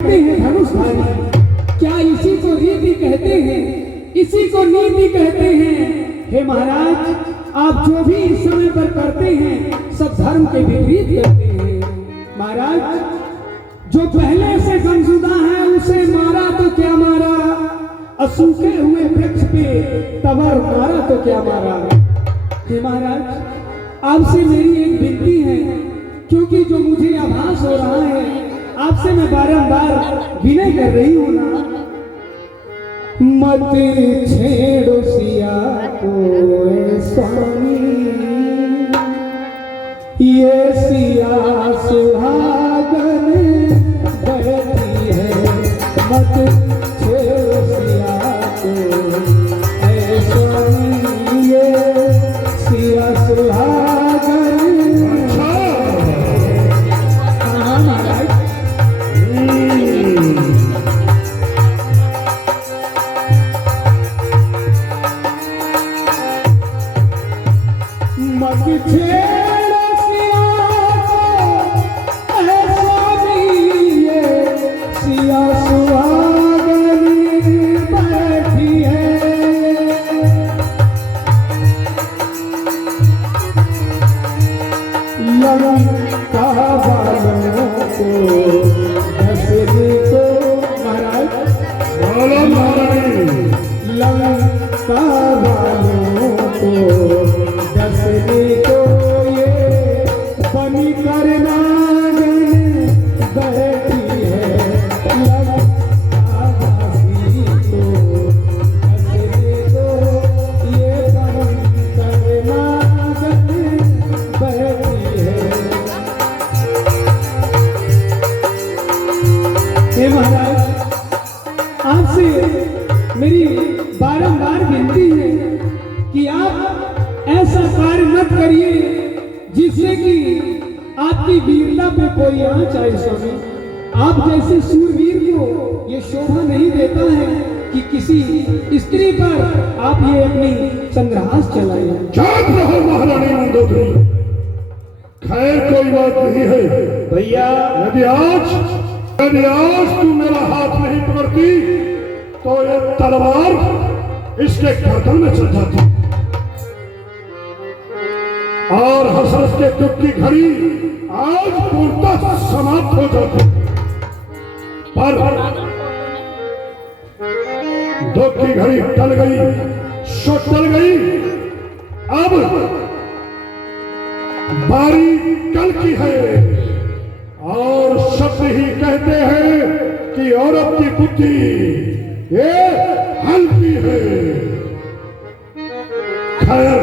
कहते हैं धनुषधारी, क्या इसी को रीति कहते हैं, इसी को नीति कहते हैं। हे महाराज, आप जो भी इस समय पर करते हैं सब धर्म के विपरीत करते हैं। महाराज, जो पहले से गमशुदा है उसे मारा तो क्या मारा, और सूखे हुए वृक्ष पे तबर मारा तो क्या मारा। हे महाराज, आपसे मेरी एक विनती है, क्योंकि जो मुझे आभास हो रहा है, आपसे मैं बारंबार विनय कर रही हूं ना, मत छेड़ो सिया को ए स्वामी, ये सिया सुहागन बैठी है। मत छेड़ो सिया को ए स्वामी, ये सिया सुहागन। आपसे मेरी बारंबार विनती है कि आप ऐसा कार्य मत करिए जिससे कि आपकी वीरता पे कोई आंच आए। स्वामी, आप जैसे सूरवीर को ये शोभा नहीं देता है कि किसी स्त्री पर आप ये अपनी संग्रास चलाए। जाग रहो महारानी मंदोदरी, खैर कोई बात नहीं है भैया। यदि आज तू मेरा हाथ नहीं पकड़ती तो ये तलवार इसके गर्दन में चल जाती और हसरत के दुख की घड़ी आज पूर्णतः समाप्त हो जाती। पर दुख की घड़ी टल गई, सो टल गई। अब बारी कल की है और शब्द ही कहते हैं कि औरत की बुद्धि ये हल्की है। खैर,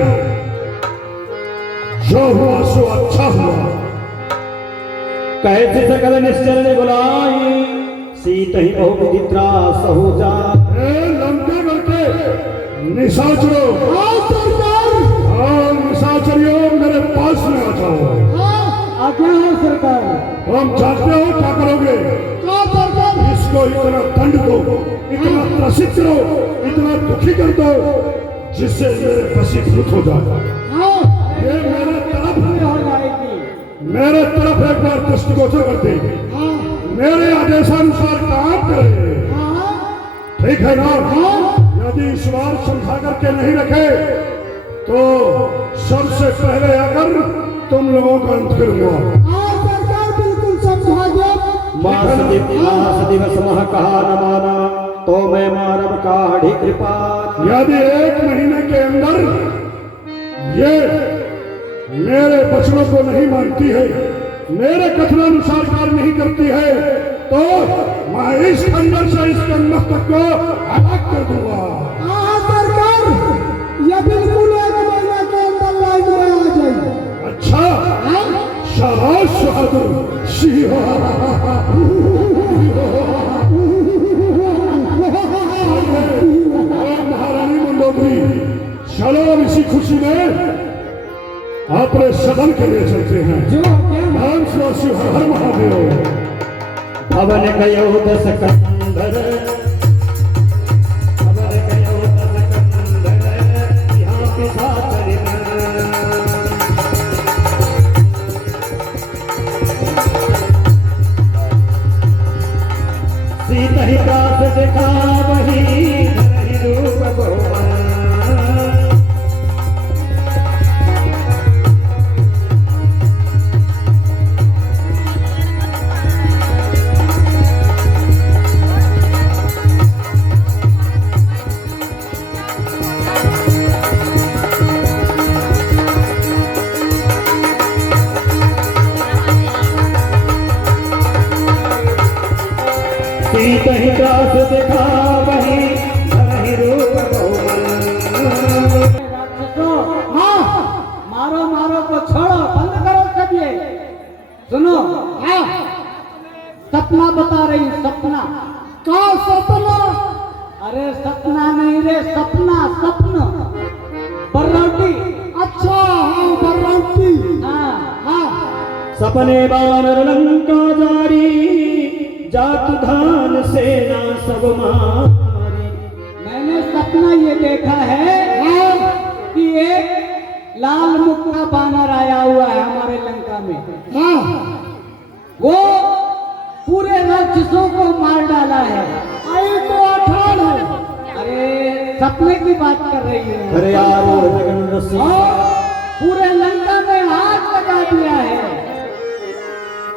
जो हुआ सो अच्छा हुआ। कहते सकल निश्चल ने बुलाई, सीत ही बहु विदित्रा सहूजा। लंका करके निशाचरो, निशाचरियों मेरे पास में आ जाओ। आज्ञा हो सरकार। हम जानते हो क्या करोगे? इसको इतना दंड दो, इतना त्रसित करो, इतना दुखी कर दो जिससे मेरे वशीभूत हो जाए। ये मेरे तरफ एक बार दृष्टिगोचर कर दे, मेरे आदेशानुसार काम करे। ठीक है ना? यदि इस बार समझा करके नहीं रखे तो सबसे पहले आकर तुम लोगों का अंत करूंगा। बिल्कुल समझा दो। दिवस मह कहा न माना तो मैं मानव काढ़ी कृपा। यदि 1 महीने के अंदर ये मेरे वचनों को नहीं मानती है, मेरे कथनानुसार कार्य नहीं करती है, तो मैं इस खंडर से इसके मस्तक को अलग कर दूंगा। यह बिल्कुल 1 महीने के अंदर लाइन में आ जाएगी। अच्छा, शाबाश बहादुर। महारानी मंदोदरी, चलो इसी खुशी में अपने सदन के लिए चलते हैं। जो नाम शिव हर हर महादेव। भवन कयो दस कंदर, भवन कयो दस कंदर, यहाँ पिसा सीता ही प्रास देखा वही धरहि रूप बहुमन। सीता ही प्रास देखा वही धरहि रूप बहुमन। राक्षसों, हाँ मारो मारो को छोड़ो, बंद करो सब ये। सुनो, हाँ सपना बता रही हूँ, सपना। क्या सपना? अरे सपना नहीं रे, सपना, सपना बर्रौटी। अच्छा हाँ बर्रौटी। हाँ हाँ सपने बानर लंका जारी जात धान सेना सब मारी। मैंने सपना ये देखा है कि एक लाल मुख का बानर आया हुआ है हमारे लंका में। हाँ वो पूरे राक्षसों को मार डाला है। अरे तो अठान है। अरे सपने की बात कर रही हूँ। अरे यार लगन रसी और पूरे लंका में आग लगा दिया है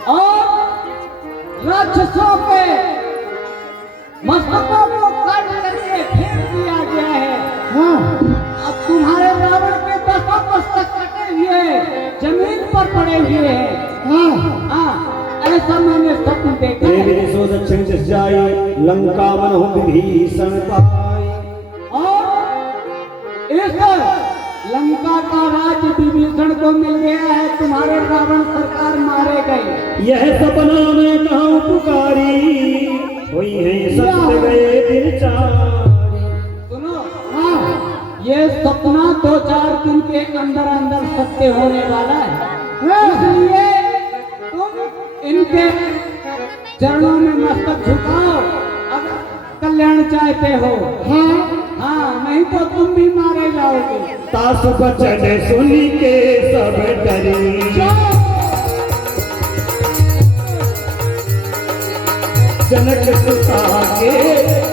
और राक्षसों के मस्तकों को काट करके फेंक दिया गया है। हाँ अब तुम्हारे रावण के दसों मस्तक कटे हुए जमीन पर पड़े हुए हैं। हाँ हाँ ऐसा मैंने स्वप्न देखा है। सो दक्षिण से जाई लंका मन हो विभीषण पाई। और इस लंका का राज विभीषण को मिल गया है, तुम्हारे रावण सरकार मारे गए। यह सपना में कहूँ पुकारी हुई है सत्य गए दिन चारी। सुनो, हाँ ये सपना 2-4 दिन के अंदर अंदर सत्य होने वाला है। इसलिए तुम इनके चरणों में मस्तक झुकाओ अगर कल्याण चाहते हो। हाँ हाँ नहीं तो तुम भी मारे जाओगे। तास बचन सुन के सब डरी जनक सुता के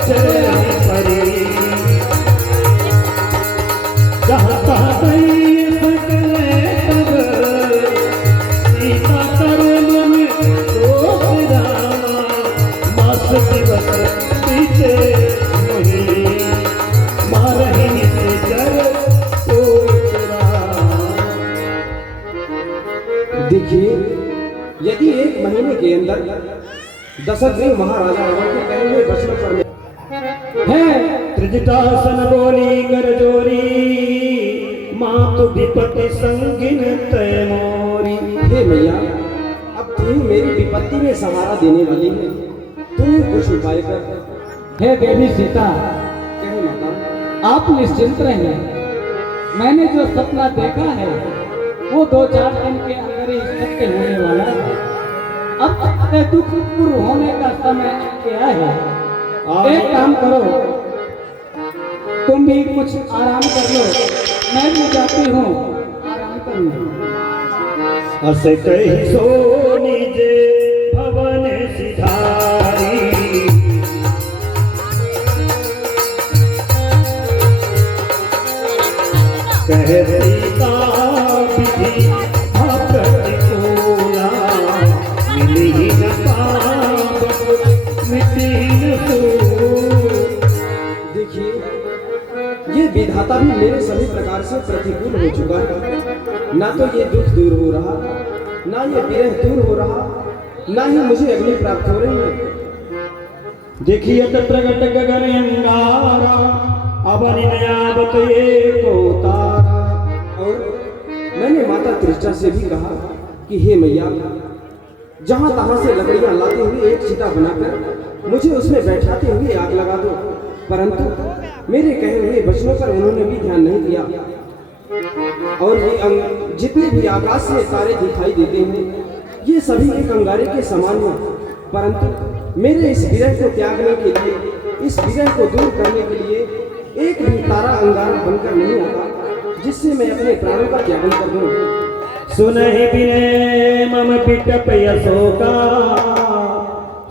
चरण परी। जहाँ तहाँ गई सकल तब सीता कर मन दोष रामा। मास दिवस बीते मोहि मारहि निश्चर सोच राम। देखिए यदि 1 महीने के अंदर दशरथ महाराजा रावण के कहे हुए वचनों पर है त्रिजटासन बोली कर जोरी मातु विपत्ति संगिन तय मोरी। हे मैया अब तू ही मेरी विपत्ति में सहारा देने वाली है, तू ही कुछ उपाय कर। हे देवी सीता, कहे माता आप निश्चिंत रहिए। मैंने जो सपना देखा है वो 2-4 दिन के अंदर ही सत्य होने वाला है। अब अपने दुख पूर्ण होने का समय गया है। एक काम करो, तुम भी कुछ आराम कर लो, मैं भी जाती हूँ आराम करूँगी। अस कही सो निज भवन सिधारी। कह सीता विधि प्रतिकूला मिली न पाप मिटी न सूर। देखिए ये विधाता भी मेरे सभी प्रकार से प्रतिकूल हो चुका है। ना तो ये दुख दूर हो रहा, ना ये विरह दूर हो रहा, ना ही मुझे अग्नि प्राप्त हो रही है। देखिए प्रगट गगन अंगारा अब नियावत ये को तारा। और मैंने माता त्रिष्टा से भी कहा कि हे मैया जहां तहां से लकड़ियां लाते हुए एक चिता बनाकर मुझे उसमें बैठाते हुए आग लगा दो, परंतु मेरे कहे हुए वचनों पर उन्होंने भी ध्यान नहीं दिया। और ये जितने भी आकाश में तारे दिखाई देते हैं ये सभी एक अंगारे के समान हैं, परंतु मेरे इस विरह को त्यागने के लिए, इस विरह को दूर करने के लिए एक भी तारा अंगारा बनकर नहीं आता जिससे मैं अपने प्राणों का त्यागन कर दूं। सुनहि बिने मम पिटप यशोका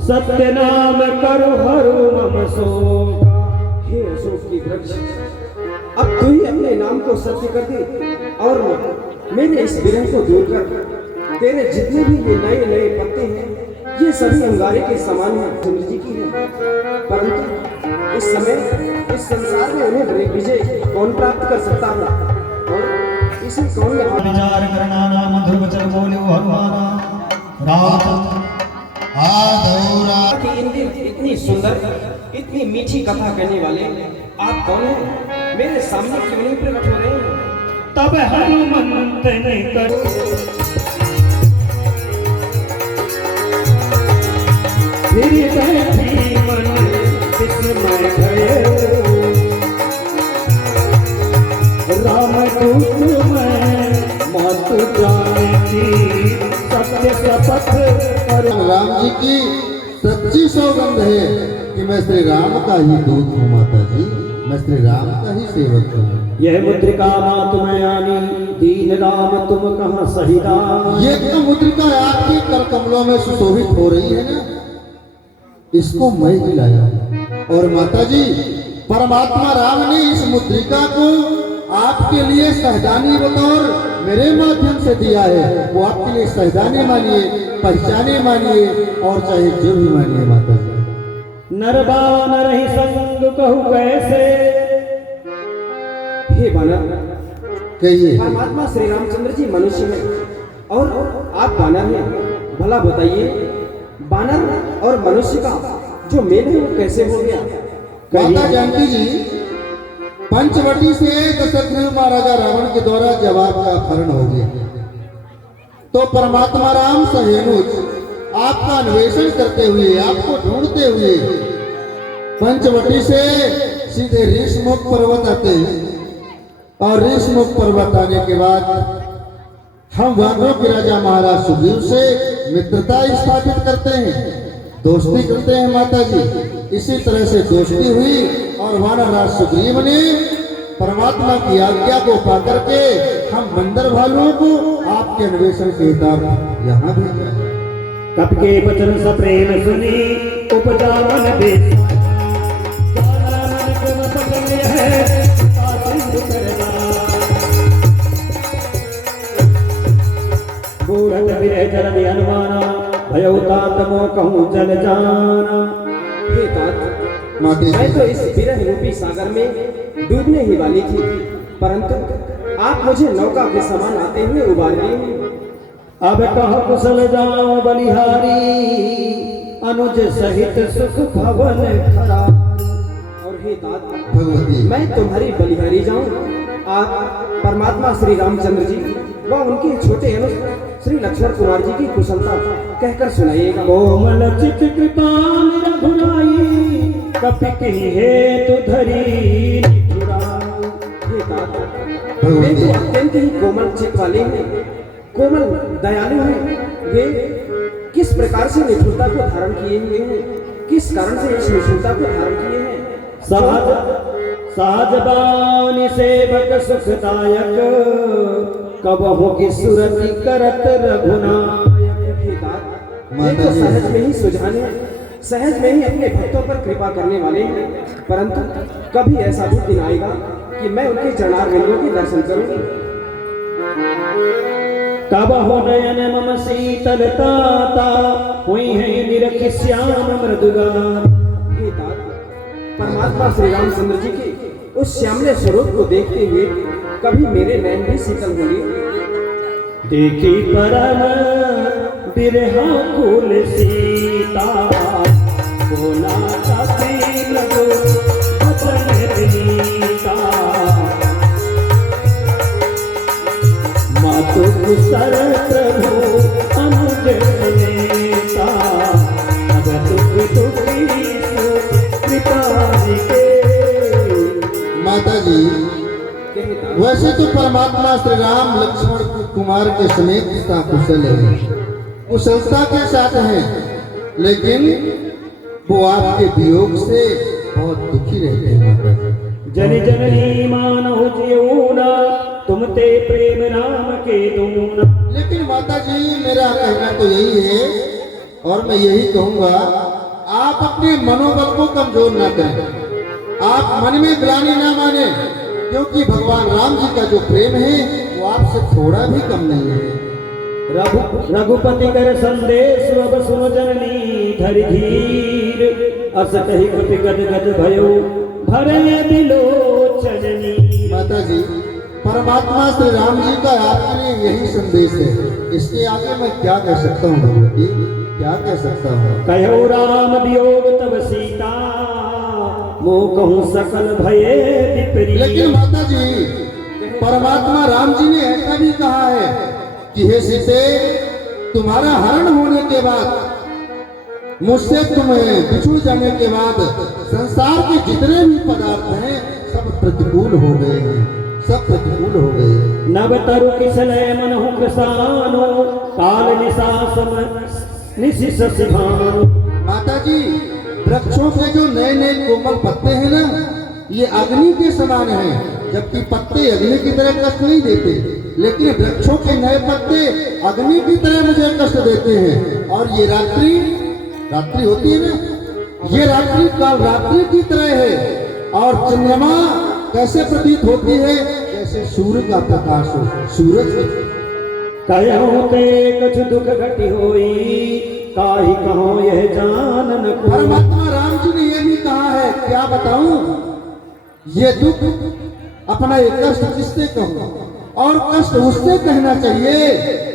सत्य नाम करु हरु मम शोका। हे अशोक की वृक्ष, अब तू ही अपने नाम को सत्य कर दे और मेरे इस विरह को दूर कर। तेरे जितने भी ये नए नए पत्ते हैं, ये सभी अंगारे के समान हैं, चंद्र जी की है। परंतु इस समय इस संसार में उन्हें विजय कौन प्राप्त कर सकता है, और इसी कौन में विचार करना ना मधुर वचन बोलो हनुमाना। राम कि इन दिन इतनी सुंदर इतनी मीठी कथा कहने वाले आप कौन हैं? मेरे सामने क्यों नहीं प्रकट हो रहे हैं? तब हनुमंत ने कर फिर बैठी मन विस्मय भयो। राम दूत मैं मत जानती सत्य शपथ कर। राम जी की सच्ची सौगंध है कि मैं श्री राम का ही दूत हूँ माता जी, मैं श्री राम का ही सेवक हूँ। यह मुद्रिका मात में आनी दीन राम तुम कहाँ सही राम। ये तो मुद्रिका आपके कर कमलों में सुशोभित हो रही है ना, इसको मैं ही लाया हूँ। और माता जी परमात्मा राम ने इस मुद्रिका को आपके लिए सहजानी बतौर मेरे माध्यम से दिया है। वो आपके लिए सहजानी मानिए, पहचाने मानिए, और चाहे जो भी मानिए माता जी। नरबान रही संग कहू कैसे। हे बानर, कहिए। परमात्मा श्री रामचंद्र जी मनुष्य हैं और आप बानर हैं। भला बताइए, बानर और मनुष्य का जो मेल है वो कैसे हो गया? माता जानकी जी, पंचवटी से दशरथ महाराजा रावण के द्वारा जब आपका अपहरण हो गया, तो परमात्मा राम सहेनुज आपका अन्वेषण करते हुए, आपको ढूंढते हुए पंचवटी से सीधे ऋषमुख पर्वत आते हैं। और ऋषमुख पर्वत आने के बाद हम वानरों के राजा महाराज सुग्रीव से मित्रता स्थापित करते हैं, दोस्ती करते हैं माता जी। इसी तरह से दोस्ती हुई और वानर राज सुग्रीव ने परमात्मा की आज्ञा को पाकर के हम बंदर भालुओं को आपके अन्वेषण के हितार्थ यहाँ भेजा। कब के वचन स प्रेम सुनी उपजा मन बेस। बूढ़त विरह जल हनुमाना भयउ तात मोह कहूँ जल जाना। हे तात, माता मैं जी तो इस विरह रूपी सागर में डूबने ही वाली थी, परंतु आप मुझे नौका के समान आते हुए उबार लिए। अब कह कुशल जाऊं बलिहारी अनुज सहित सुख भवन खरा। और हे तात, भगवती, मैं तुम्हारी बलिहारी जाऊं, आप परमात्मा श्री रामचंद्र जी व उनके छोटे अनुज श्री लक्ष्मण कुमार जी की कुशलता कहकर सुनाइएगा। कोमल चित कृपाल रघुराई कपिक हेतु धरी निठुराई। हे तात, वे तो अत्यंत ही कोमल चित्त वाले हैं, कोमल दयालु हैं। वे किस प्रकार से निष्ठुरता को धारण किए हुए हैं, किस कारण से इस निष्ठुरता को धारण किए हैं? साजबानी सेवक सुखदायक कबहु की सुरति करत रघुनायक। हे तात, वे तो सहज में ही सुझाने, सहज में ही अपने भक्तों पर कृपा करने वाले हैं, परंतु कभी ऐसा भी दिन आएगा कि मैं उनके चरणारविंदों के दर्शन करूं। कबहु नयन मम शीतलता हुई है निरख श्याम मृदुगाता। हे तात, परमात्मा श्री रामचंद्र जी के उस श्यामले स्वरूप को देखते हुए कभी मेरे नैन भी शीतल होंगे। देखी परम बिरहा कुल सीता बोला कभी लगो बचन रीता। मातु कुशल प्रभु अनुज नेता अगत दुखी कृपा के। माता जी, हे तात, वैसे तो परमात्मा श्री राम लक्ष्मण कुमार के समेत कुशल है, कुशलता के साथ हैं, लेकिन वो आपके वियोग से बहुत दुखी रहते हैं माता जी। जन जननी मानहु जीऊना तुम ते प्रेम राम के दूना। लेकिन माता जी, मेरा कहना तो यही है और मैं यही कहूंगा आप अपने मनोबल को कमजोर ना करें, आप मन में ग्लानि ना माने, क्योंकि भगवान राम जी का जो प्रेम है वो आपसे थोड़ा भी कम नहीं है। रघुपति कर संदेश अब सुनो जननी धरि धीर अस कही कपि गद गद भयो भरय बिलोचननी। माता जी, परमात्मा श्री राम जी का आपके लिए यही संदेश है, इसके आगे मैं क्या कह सकता हूँ भगवती, क्या कह सकता हूँ। कहो राम वियोग तब सीता मोह कहूँ सकल भये विपरीत। लेकिन माता जी, परमात्मा राम जी ने ऐसा भी कहा है कि हे सीते, तुम्हारा हरण होने के बाद, मुझसे तुम्हें बिछुड़ जाने के बाद संसार के जितने भी पदार्थ हैं सब प्रतिकूल हो गए हैं, सब प्रतिकूल हो गए हैं। नव तरु किसलय मनहु कृसानो काल निशा सम निशिष सिभानो। माता जी, वृक्षों के जो नए नए कोमल पत्ते हैं ना, ये अग्नि के समान हैं, जबकि पत्ते अग्नि की तरह कष्ट नहीं देते, लेकिन वृक्षों के नए पत्ते अग्नि की तरह मुझे कष्ट देते हैं। और ये रात्रि होती है ना, ये रात्रि काल रात्रि की तरह है। और चंद्रमा कैसे प्रतीत होती है, जैसे सूर्य का प्रकाश हो, सूरज। कहूँ ते कछु दुख घटी होई काहि कहो यह जानन को। परमात्मा राम जी ने ये भी कहा है, क्या बताऊं, ये दुख अपना एक कष्ट किससे कहूं, और कष्ट उससे कहना चाहिए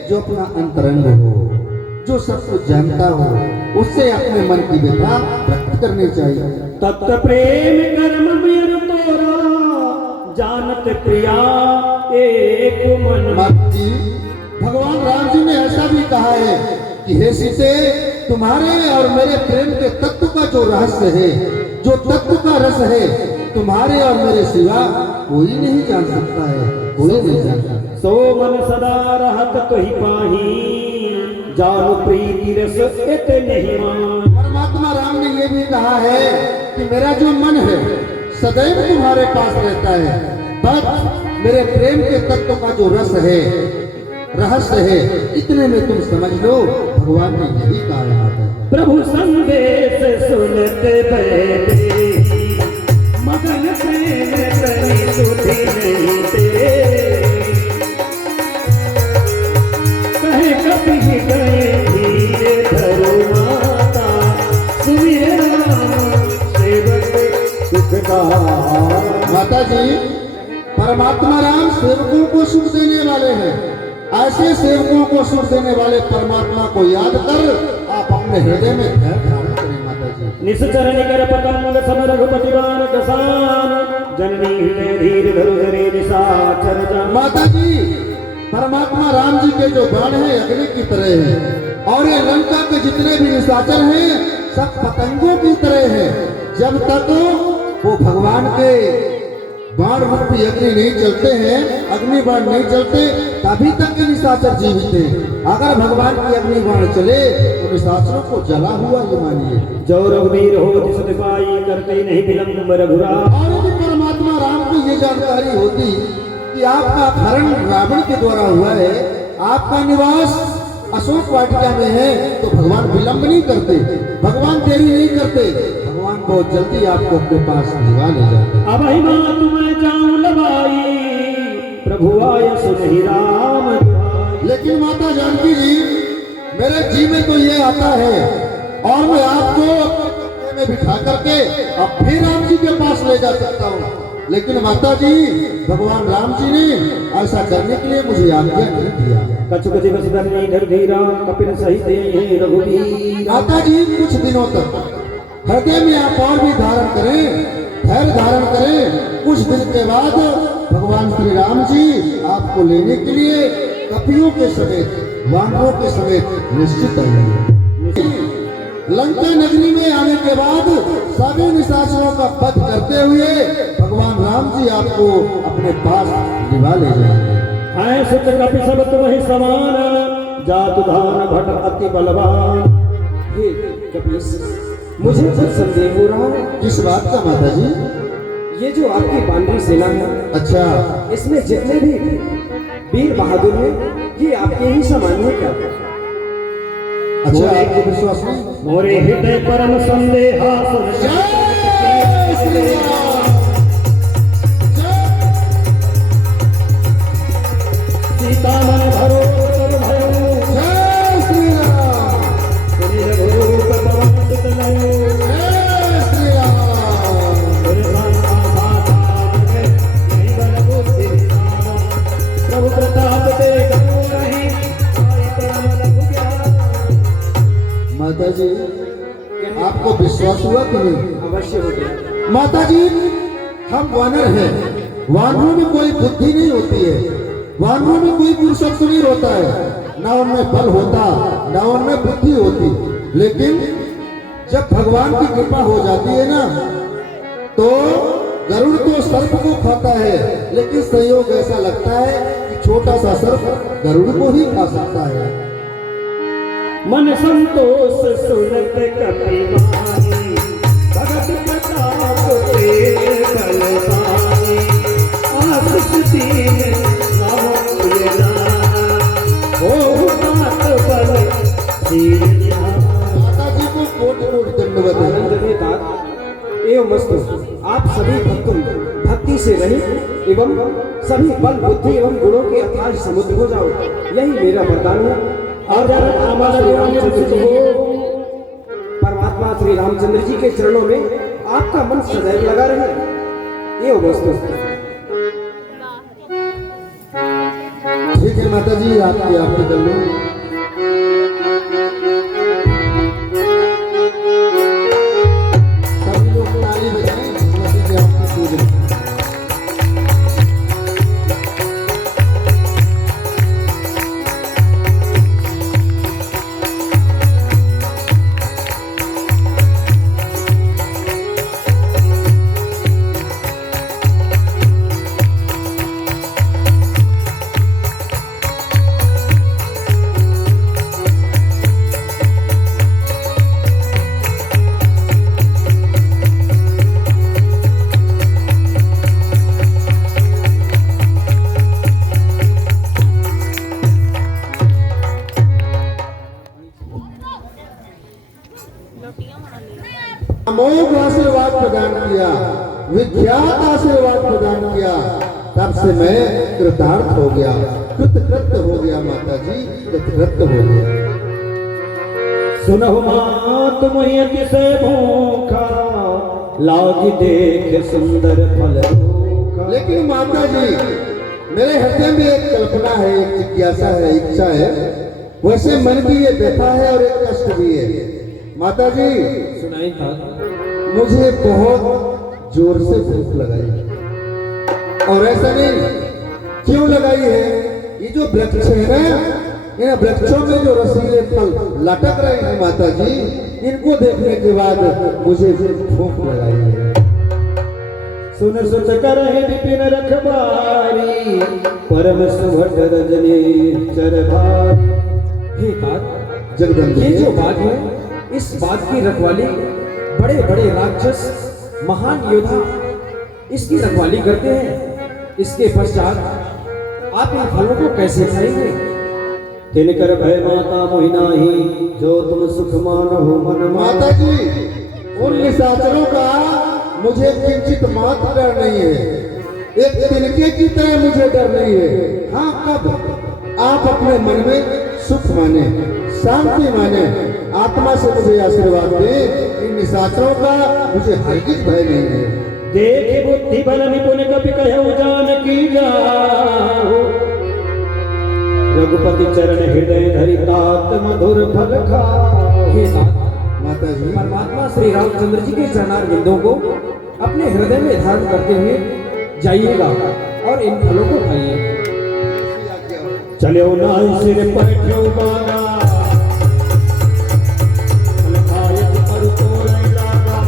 जो अपना अंतरंग हो, जो सब कुछ जानता हो, उससे अपने मन की व्यथा व्यक्त करनी चाहिए। तत्व प्रेम कर्म मेर तोरा जानत प्रिया एक मन। माता जी, भगवान राम जी ने ऐसा भी कहा है कि हे सीते, तुम्हारे और मेरे प्रेम के तत्व का जो रहस्य है, जो तत्व का रस है, तुम्हारे और मेरे सिवा कोई नहीं जान सकता है, कोई नहीं जानता। सो मन सदा रहत तुहि पाही जानो प्रीति रस इत नहीं मान। परमात्मा राम ने ये भी कहा है कि मेरा जो मन है सदैव तुम्हारे पास रहता है, बस मेरे प्रेम के तत्व का जो रस है, रहस्य है, इतने में तुम समझ लो। भगवान ने यही कहा है। प्रभु संदेश सुनते बैठे मगन प्रेम करी सुधी नहीं तेरे। कहे कभी गए धीरे धरो माता सुमिर राम सेवक सुखदा। माता जी, परमात्मा राम सेवकों को सुख देने वाले हैं। ऐसे सेवकों को सुख देने वाले परमात्मा को याद कर आप अपने हृदय में धैर्य धारण करें। माता जी, निश्चर निकर पतंग सम रघुपति बाण कसान जननी हृदय धीर धरु धरे निशाचर जान। माता जी, परमात्मा राम जी के जो बाण है अग्नि की तरह है, और ये लंका के जितने भी निशाचर हैं सब पतंगों की तरह है। जब तक वो भगवान के बाण रूपी अग्नि नहीं चलते हैं, अग्नि बाण नहीं चलते, तभी तक के निशाचर जीवित हैं। अगर भगवान की अग्नि बाण चले तो निशाचरों को जला हुआ ये मानिए। जो रघुवीर हो जिस पाई करते नहीं विलंब रघुरा। और यदि परमात्मा राम को ये जानकारी होती कि आपका हरण रावण के द्वारा हुआ है, आपका निवास अशोक वाटिका में है, तो भगवान विलंब नहीं करते, भगवान देरी नहीं करते, भगवान बहुत जल्दी आपको अपने पास निभा ले जाते। अब ही मां तुम्हें जाऊं लबाई प्रभु आय सुनहि राम दुआई। लेकिन माता जानकी जी, मेरे जी में तो ये आता है, और मैं आपको अपने में बिठा करके अब फिर राम जी के पास ले जा सकता हूँ, लेकिन माता जी, भगवान राम जी ने ऐसा करने के लिए मुझे आज्ञा नहीं दिया। कछु दिवस धरनी धर धीरा कपिल सहित यही रघुवीर। माता जी, कुछ दिनों तक हृदय में आप और भी धारण करें, धैर्य धारण करें। कुछ दिन के बाद भगवान श्री राम जी आपको लेने के लिए कपियों के समेत, वानरों के समेत निश्चित आएंगे। लंका नगरी में आने के बाद सभी निशाचरों का वध करते हुए भगवान राम जी आपको अपने पास निभा ले जाएंगे। है सुत कपि सब तुम्हि समान जातु धान भट अति बलवान। हे कपीस, मुझे कुछ संदेह हो रहा है। किस बात का माता जी? ये जो आपकी बानरी सेना है, अच्छा, इसमें जितने भी वीर बहादुर हैं, ये आपके ही समान है क्या? अच्छा आपको विश्वास नहीं? मोरे हृदय परम संदेहा सुन जय श्री राम। सीता मन भरो तर भयो जय श्री राम। सुनि रघुरूप पवन सुत नयो जय श्री राम। प्रभु प्रताप ते गयो नहीं आए परम लघु ज्ञान। माता जी आपको विश्वास हुआ कि नहीं? अवश्य हो गया। माता जी हम वानर हैं, वानरों में कोई बुद्धि नहीं होती है, वानरों में कोई पुरुषत्व नहीं होता है, ना उनमें बल होता ना उनमें बुद्धि होती। लेकिन जब भगवान की कृपा हो जाती है ना तो गरुड़ तो सर्प को खाता है, लेकिन संयोग ऐसा लगता है कि छोटा सा सर्प गरुड़ को ही खा सकता है। मन संतोष सुनत कपिवानी भगत प्रताप ते बल पानी आशीष दीन राम प्रिय हो तात बल दीन माता जी को कोटि कोटि दंडवत है। आनंद में तात एवं वस्तु आप सभी भक्तों भक्ति से रहित एवं सभी बल बुद्धि एवं गुणों के अथाह समुद्र हो जाओ, यही मेरा वरदान है। और हमारे रामचंद्र जी परमात्मा श्री रामचंद्र जी के चरणों में आपका मन सदैव लगा रहे। ये वस्तु ठीक है माता जी आपकी आपकी कर लो। सभी लोग ताली बजाएं भगवती की आपकी पूजा। अमोघ आशीर्वाद प्रदान किया, विख्यात आशीर्वाद प्रदान किया, तब से मैं कृतार्थ हो गया, कृतकृत हो गया माता जी, कृतकृत हो गया। सुनहु मात मोहियति से भूखा लागी देख सुंदर फल रूखा। लेकिन माता जी मेरे हृदय में एक कल्पना है, एक जिज्ञासा है, इच्छा है, वैसे मन की ये व्यथा है और एक कष्ट भी है। माता जी सुनाई था मुझे बहुत जोर से भूख लगाई, और ऐसा नहीं क्यों लगाई है, ये जो वृक्ष है ना, इन वृक्षों में जो रसीले फल लटक रहे हैं माता जी, इनको देखने के बाद मुझे भूख लगाई है। सुन सुत कर विपिन रखबारी परम सुभट रजनी चर भारी। हे तात जगदम्बे ये जो बाग है, इस बाग की रखवाली बड़े बड़े राक्षस महान योद्धा इसकी रखवाली करते हैं। इसके पश्चात आप इन फलों को कैसे खाएंगे? तिनकर भय माता मोहिना ही जो तुम सुख मानो मन माता जी उन निशाचरों का मुझे किंचित मात्र डर नहीं है, एक तिनके की तरह मुझे डर नहीं है। हाँ कब आप अपने मन में सुख माने, शांति माने, आत्मा से मुझे आशीर्वाद दे, इन निशाचरों का मुझे हरगिज भय नहीं है। देख बुद्धि बल निपुण कपि कहु जान की जाओ रघुपति चरण हृदय धरि तात मधुर फल खाओ। हे तात माता जी परमात्मा श्री रामचंद्र जी के चरणार बिंदों को अपने हृदय में धारण करते हुए जाइएगा और इन फलों को खाइए। चलो ना सिर पर क्यों बाना फल खायत पर तोरण लागा।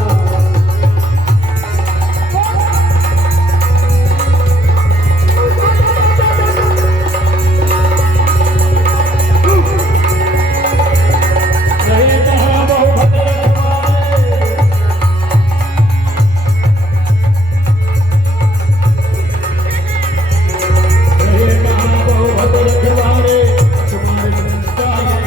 नहीं कहा बहु भद्र तुम्हारे नहीं कहा बहु भद्र तुम्हारे तुम्हारे संस्कार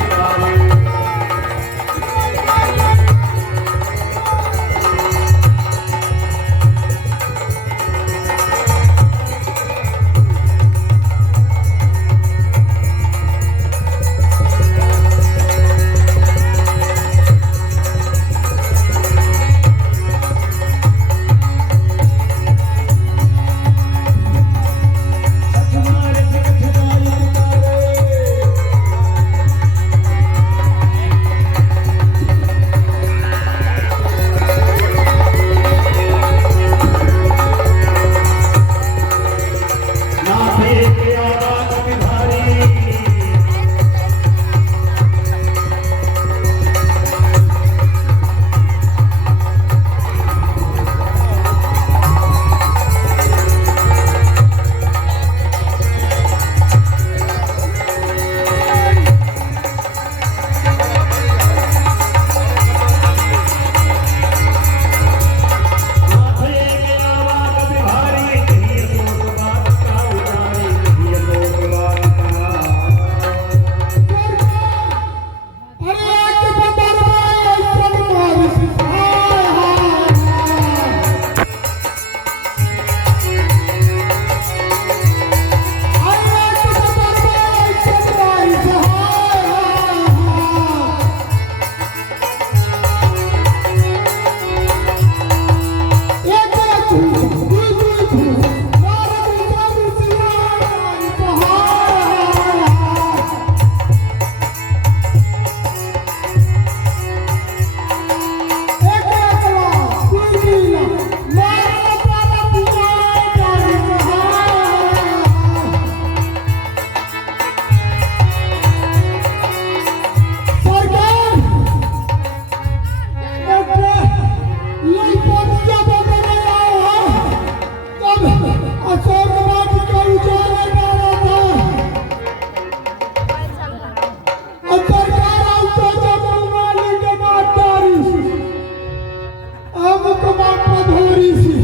मधुरी सी।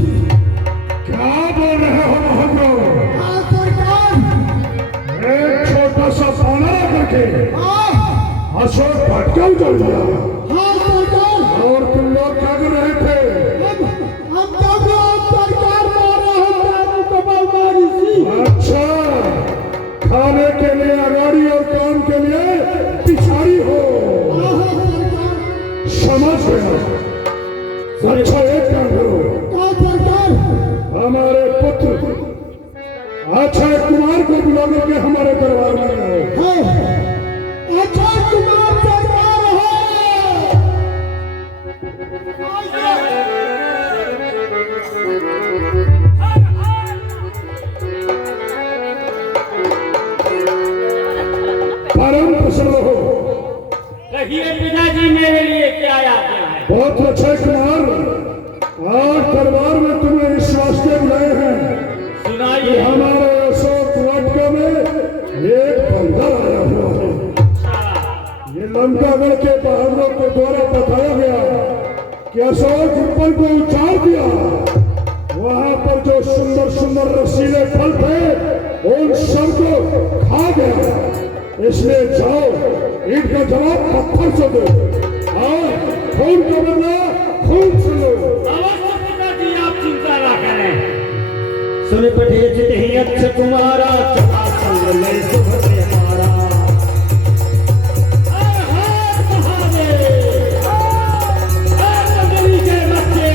क्या बोल रहे हो बहादुर? हाँ सरकार। एक छोटा सा पाना करके हाँ अशोक भटका उजड़ दिया। हाँ सरकार। और तुम लोग क्या कर रहे थे? हम जब सरकार मारे हम तो मधुरी सी। अच्छा, खाने के लिए अगाड़ी और काम के लिए पिछाड़ी हो। हाँ सरकार। समझ गया। अच्छा एक काम करो, हाँ सरकार। हमारे पुत्र अक्षय कुमार को बुला करके हमारे दरबार में लाओ। हाँ अक्षय कुमार सरकार है। परम प्रसन्न हो। कहिए पिताजी मेरे लिए क्या आज्ञा है? बहुत अक्षय कुमार, आज दरबार में तुम्हें इस वास्ते बुलाए हैं कि सुनाइए। हमारे अशोक वाटिका में एक बंदर आया हुआ है। ये लंकागढ़ के बहादुरों के द्वारा बताया गया कि अशोक ऊपर को उछाल दिया, वहां पर जो सुंदर सुंदर रसीले फल थे उन सबको खा गया। इसलिए जाओ, इनका जवाब पत्थर से दो और खून का बदला खून से लो। अवश्य पिताजी, आप चिंता ना करें। सुन पठे चित ही अक्षय कुमारा, चला संग में शुभ से हमारा। हर हर महादेव, हर मंगली के बच्चे।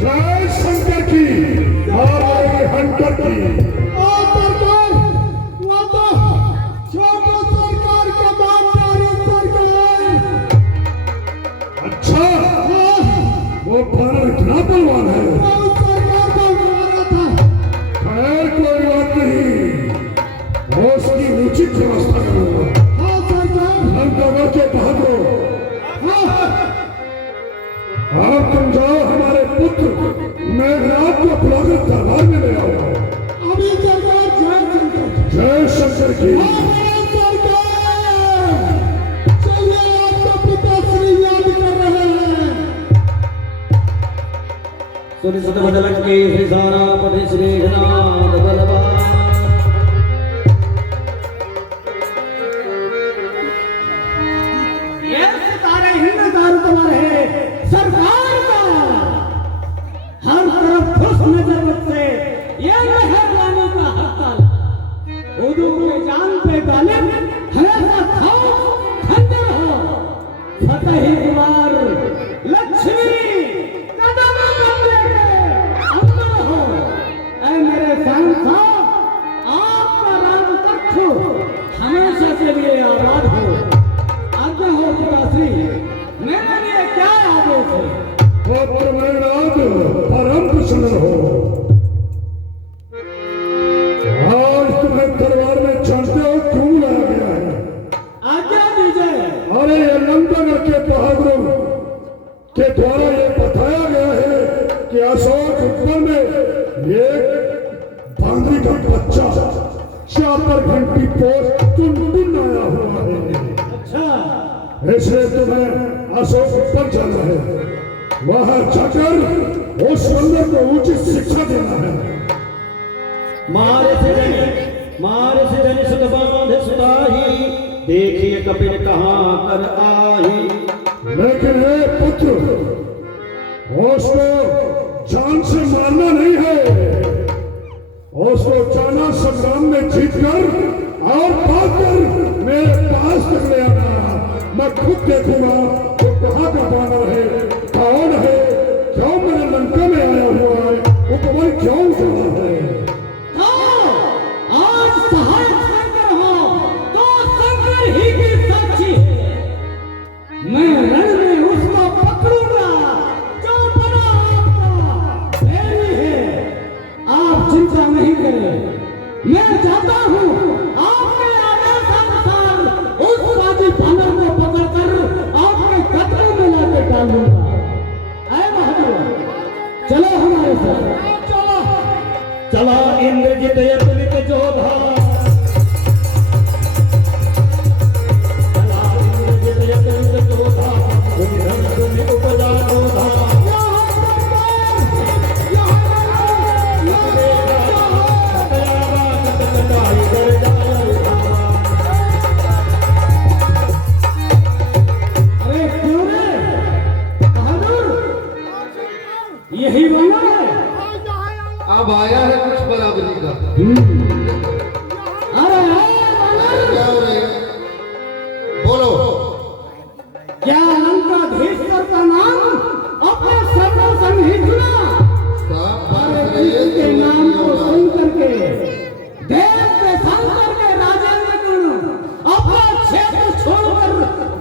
जय शंकर की, महाराज हंटर की। और सरकार वो तो छोटे सरकार के बाप नारी सरकार। अच्छा, हाँ वो बानर इतना बलवान है। वो सरकार को मारा था। खैर कोई बात नहीं, वो उसकी उचित व्यवस्था करूंगा। हाँ सरकार। लंकागढ़ के बहादुर, हाँ अब तुम जाओ, हमारे पुत्र मेघनाथ को बुलाकर दरबार में ले आओ। अभी सरकार जय शंकर। जय शंकर की। हाँ सरकार। चलिए आपका पिताश्री याद कर रहे हैं। सुन सुत बदलक के हृदयाना पठे श्रीनाथ बलवान। ये सितारे ही नजार तुम्हारे सरकार का, हर तरफ खुश नजर बरसे ये मेहरबानी का हक। उदू के जान पे गालिब हमेशा खौफ खंजर हो। फतेही कुमार लक्ष्मी कदम कमले के अंदर हो। ऐ मेरे शहंशाह, आपका राज तख्त हमेशा के लिए आबाद हो। आज्ञा हो पिताश्री, मेरे लिए क्या आदेश है? पुत्र मेघनाथ परम प्रसन्न हो। आज तुम्हें दरबार में जानते हो क्यों लाया गया है? आज्ञा दीजिए। अरे ये लंकागढ़ के बहादुरों के द्वारा ये बताया गया है कि अशोक उत्तर में एक बांदरी का बच्चा चापर घंटी पोस्ट टुनटुन आया हुआ है। अच्छा, इसलिए तुम्हें अशोक उत्तर जाना है, वहां जाकर उस बंदर को उचित शिक्षा देना है। मारे से जनी सुत बांध सुताही, देखिए कपिल कहाँ कर आही। लेकिन हे पुत्र, उसको जान से मारना नहीं है, उसको चाना संग्राम में जीतकर और पाकर मेरे पास तक ले आना। मैं खुद देखूंगा वो कहाँ का बानर है, कौन है, क्यों मेरे लंका में आया हुआ है, उपवन क्यों हुआ है। आज सहायक शंकर हो तो शंकर ही की साक्षी है। मैं रण में उसको पकड़ूंगा जो बड़ा आपका बैरी है। आप चिंता नहीं करें, मैं जाता हूँ आपके आदेशानुसार उस बाजी बानर को पकड़कर आपके कदमों में लाके डाल दूंगा। आए बहादुर, चलो हमारे साथ। चलो चला इंद्रजित यत्नित जोधा, चला इंद्रजित यत्नित जोधा, उन्नत उपजा जोधा। अरे क्यों रे बहादुर, यही वाला है। अब आया है कुछ बराबरी का। अरे क्या हो रहे बोलो। क्या लंकाधीश्वर का नाम अपने शब्दों संग ही सुना? अरे इसके नाम को सुन करके देश देशांतर के राजेंद्र अपना क्षेत्र छोड़कर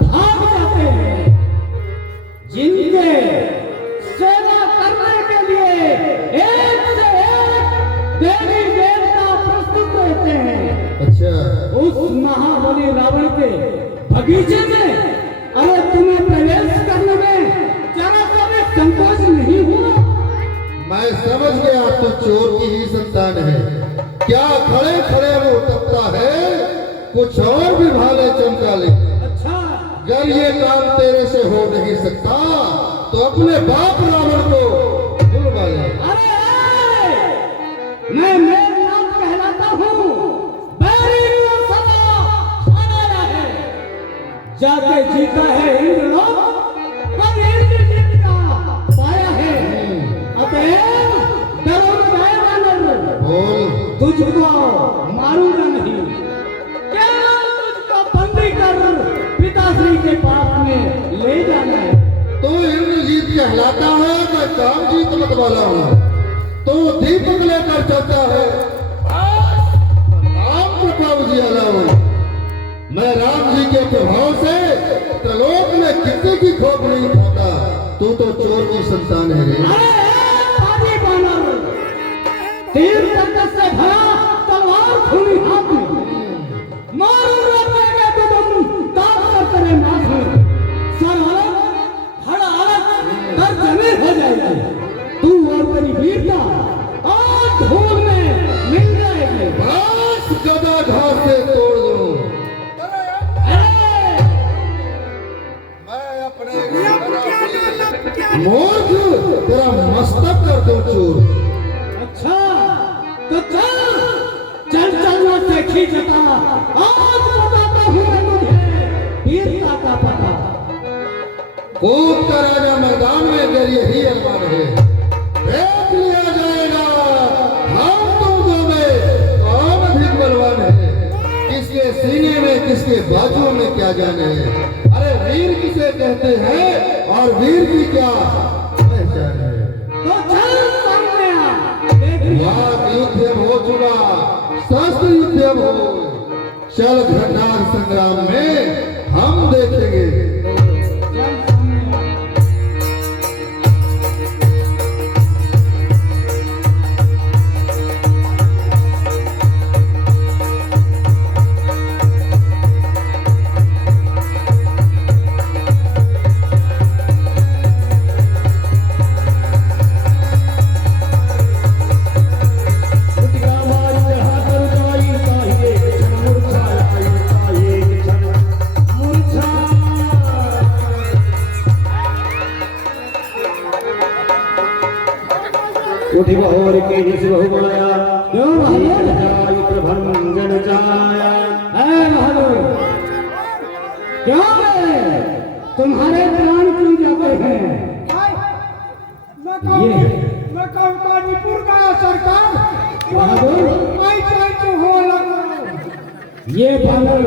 भाग जाते हैं। जिनके सेवा करने के लिए एक से एक देवी देवता प्रस्तुत रहते हैं। अच्छा उस महाबली रावण के बगीचे में अरे तुम्हें प्रवेश करने में जरा सा भी संकोच नहीं हुआ? मैं समझ गया तो चोर की ही संतान है। क्या खड़े खड़े वो तपता है, कुछ और भी भाले चमका ले। अच्छा अगर ये काम तेरे से हो नहीं सकता तो अपने बाप रावण को बुलवा ले। अरे मैं मेघनाथ कहलाता हूँ, बैरी को सदा हराया है। जाके जीता है इंद्रलोक और इंद्रजीत का पाया है। अतएव डरो गए बानर, बोल तुझको मारूंगा नहीं, केवल तुझको बंदी कर पिताश्री के पास में ले जाना है। तो इंद्रजीत कहलाता है, मैं कामजीत मत वाला हूँ। तो दीपक लेकर चलता है, राम प्रताप जी वाला हूँ। मैं राम जी के प्रभाव से त्रिलोक में किसी की खोप नहीं खाता। तू तो चोर की संतान है रे। अरे बाजी बानर, तीर तर्कस से भरा तलवार खुली हाथ में, मारूंगा तेरे दुदुम दाग कर तेरे माथे। सर अलग हड़ा अलग कर जमीन हो जाएगी। तू और तेरी वीरता आज धूल में मिल जाएगी। बस गदा घास से तोड़ दूं। अरे मैं अपने मूर्ख तेरा मस्तक कर दूं चोर। अच्छा तो चल चल चलना से खींचता। आज बताता हूँ मैं तुझे वीरता का पता। कूद कर आजा मैदान में, अगर यही अरमान है देख लिया जाएगा हम तुम दो में कौन अधिक बलवान है। किसके सीने में किसके बाजुओं में क्या जाने है। अरे वीर किसे कहते हैं और वीर की क्या पहचान है। तो चल सामने आ, देख लिया। वाक युद्ध हो चुका, शस्त्र युद्ध हो। चल घटनार संग्राम में हम देखेंगे। चल सामने आ। उठि बहोर के जिस बहु माया, क्यों बहादुर? जाय प्रभंजन जाया। है बहादुर, क्यों है? तुम्हारे प्राण क्यों जाते हैं? ये मैं कहूँ कानपुर का सरकार बहादुर ये बानर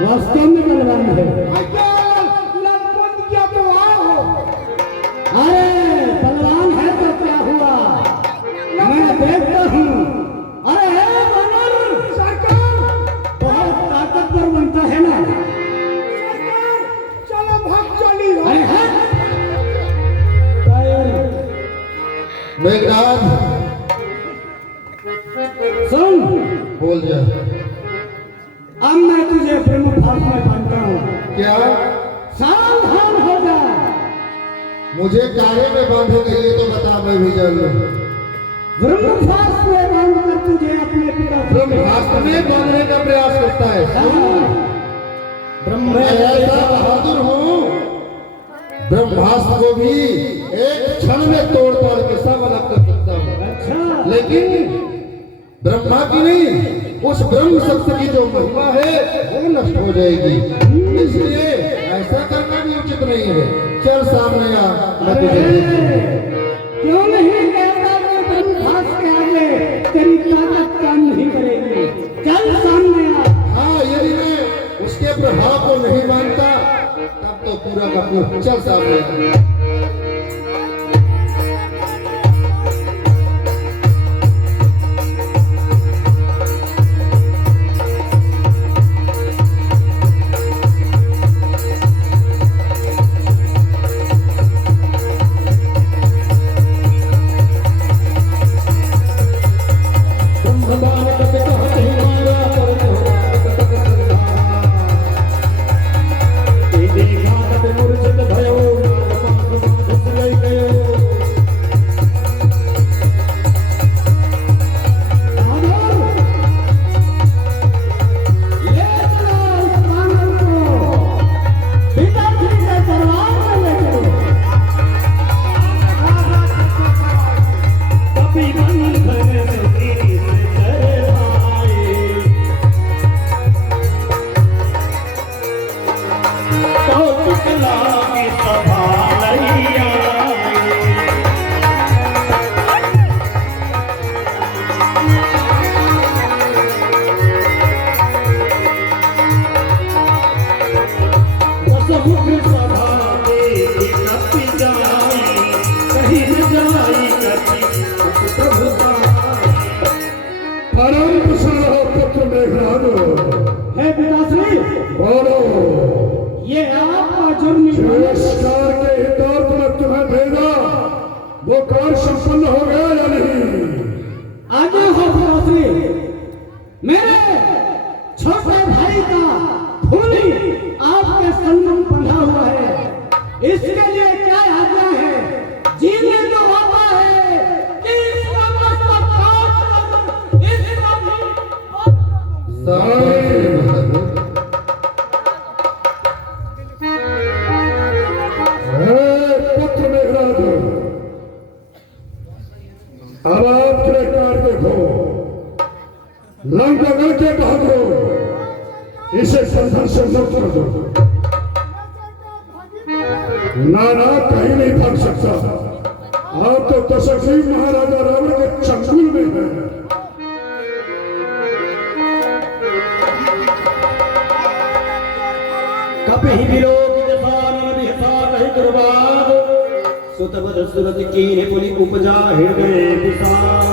वास्तव में बलवान है। अरे बलवान है तो क्या हुआ, मैं देखता हूँ। अरे है बानर बहुत ताकतवर बनता है ना। अरे है मेघनाथ सुन, बोल जा। अब मैं तुझे ब्रह्मभास में बांधता हूँ, क्या सावधान हो जा। मुझे काहे में बांधेगा ये तो बता, मैं भी जान लूं। ब्रह्मभास में बांधकर तुझे अपने पिता से ब्रह्मास्त्र में बांधने का प्रयास करता है। मैं ऐसा बहादुर हूँ, ब्रह्मास्त्र को भी एक क्षण में तोड़ तोड़ के सब अलग कर सकता हूँ। अच्छा, लेकिन ब्रह्मा की नहीं, उस ब्रह्म शब्द की जो महिमा है वो नष्ट हो जाएगी। इसलिए ऐसा करना भी उचित नहीं है। चल सामने आ, मैं तुझे क्यों नहीं कहता कि ब्रह्मभास के आगे तेरी ताकत काम नहीं करेगी। चल सामने आ। हाँ, यदि मैं उसके प्रभाव को नहीं मानता तब तो पूरा का पूरा। चल सामने आ। परम कुशल हो पुत्र मेघनाद। है पिताश्री, बोलो, ये आपका जुर्म जिस कार के हितार्थ में तुम्हें भेजा वो कार्य संपन्न हो गया या नहीं? आगे हो पिताश्री। मेरे छोटे भाई का खूनी आपके संगम बंधा हुआ है। इसके लिए क्या आज्ञा है? जीने जो आता है कि इसका मस्तक काट कर इसका पुत्र मेघनाद, अब आप कार देखो, लंग पकड़ के भागो, इसे बंधन से मुक्त कर दो। नाना कहीं नहीं भाग सकता। आप तो तशरीफ महाराजा रावण के चंगुल में है। कपिहि विलोकितसानमभिहता कुर्वाद सुतवद सुरत कीने पुनि उपजा हृदय विषाद।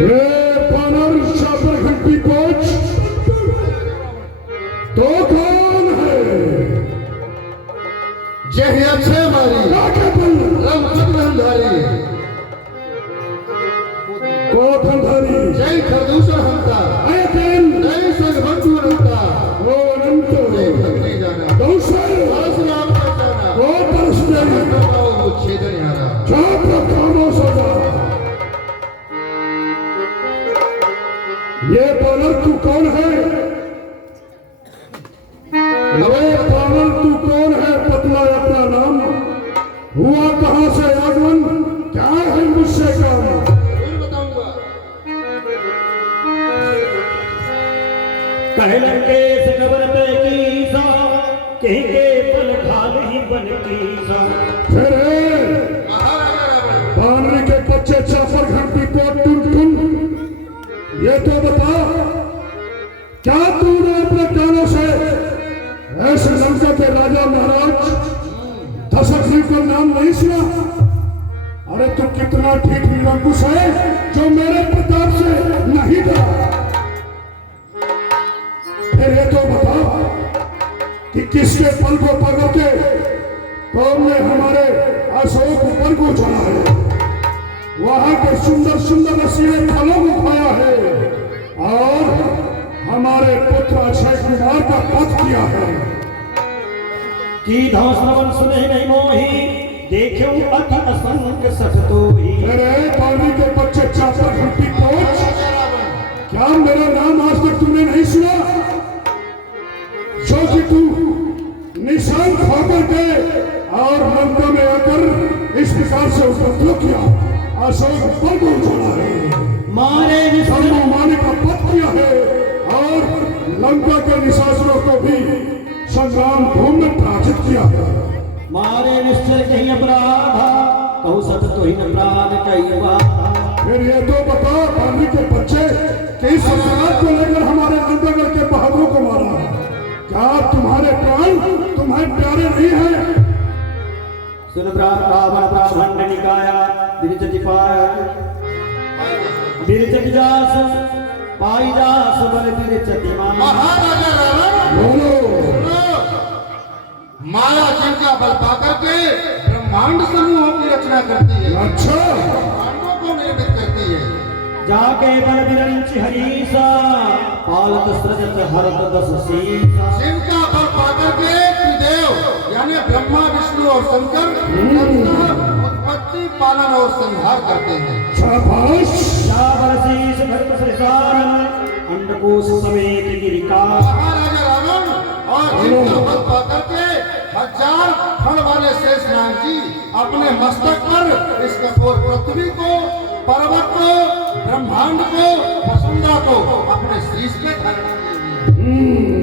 ये बानर शापर घंटी कोच तो कौन है? जय अच्छे मारी रंगधारी कोठंधारी जय खरदूषण हंता जय संघबंधु रंता ओ अनंत जय भक्ति जाना दौसर परशुराम पहचाना ओ परशुराम छेदन हारा चाप खामोश हो जा। ये बानर तू कौन है? अरे बानर तू कौन है? बतला अपना नाम, हुआ कहां से आगमन, क्या है मुझसे काम? बताऊंगा। कहलन के सगवर पे कीसा कहीं के पल खाल ही बन कीसा। फिर महाराजा रावण बानर के बच्चे चापर ये तो बता, क्या तूने अपने कानों से ऐसे लंका के राजा महाराज दशरथ का नाम नहीं सुना? अरे तू कितना ठीक निरंकुश है जो मेरे प्रताप से नहीं डरा। फिर ये तो बता कि किसके पल को पकड़ के तुमने हमारे अशोक ऊपर को चढ़ा है, वहां के सुंदर सुंदर रसीले फलों को खाया है और हमारे पुत्र अक्षय कुमार का वध किया है। की धौसवन सुने नहीं मोही, देखो अति असंख्य सठ तो ही। तेरे पानी के बच्चे चाचा घंटी कोच, क्या मेरा नाम आज तक तुमने नहीं सुना? जो कि तू निशान खाकर के और लंका में आकर इस प्रकार से उपद्रव किया, अशोक पर को उछाला है, मारे माने का वध किया है और लंका के निशाचरों को भी संग्राम भूमि में पराजित किया है। मारे निश्चय कहीं अपराधा, कहू सत तो ही न प्राण कई बाधा। फिर ये तो बता पानी के बच्चे किस अपराध को लेकर हमारे अंतर्गत के बहादुरों को मारा? क्या तुम्हारे प्राण तुम्हें प्यारे नहीं है? सुन ब्राह्मण ब्राह्मण निकाया विरचति पाय विरचति जास पाई जास बल विरचति मान। महाराजा रावण बोलो। माया जिनका बल पाकर के ब्रह्मांड समूहों की रचना करती है, अच्छा, ब्रह्मांडों को निर्मित करती है। जाके बल विरंचि हरीसा पालत सृजत हरत दस सीसा। जिनका बल पाकर के त्रिदेव यानी ब्रह्मा विष्णु और शंकर उत्पत्ति पालन और संहार करते हैं। शाबाश। शाबर शीश भक्त श्रेष्ठान अंडकोश समेत गिरिका। महाराजा रावण और जिनका बल पाकर के 1000 फण वाले शेषनाग जी अपने मस्तक पर इस कठोर पृथ्वी को, पर्वत को, ब्रह्मांड को, वसुंधरा को अपने शीश पे धारण किए हुए।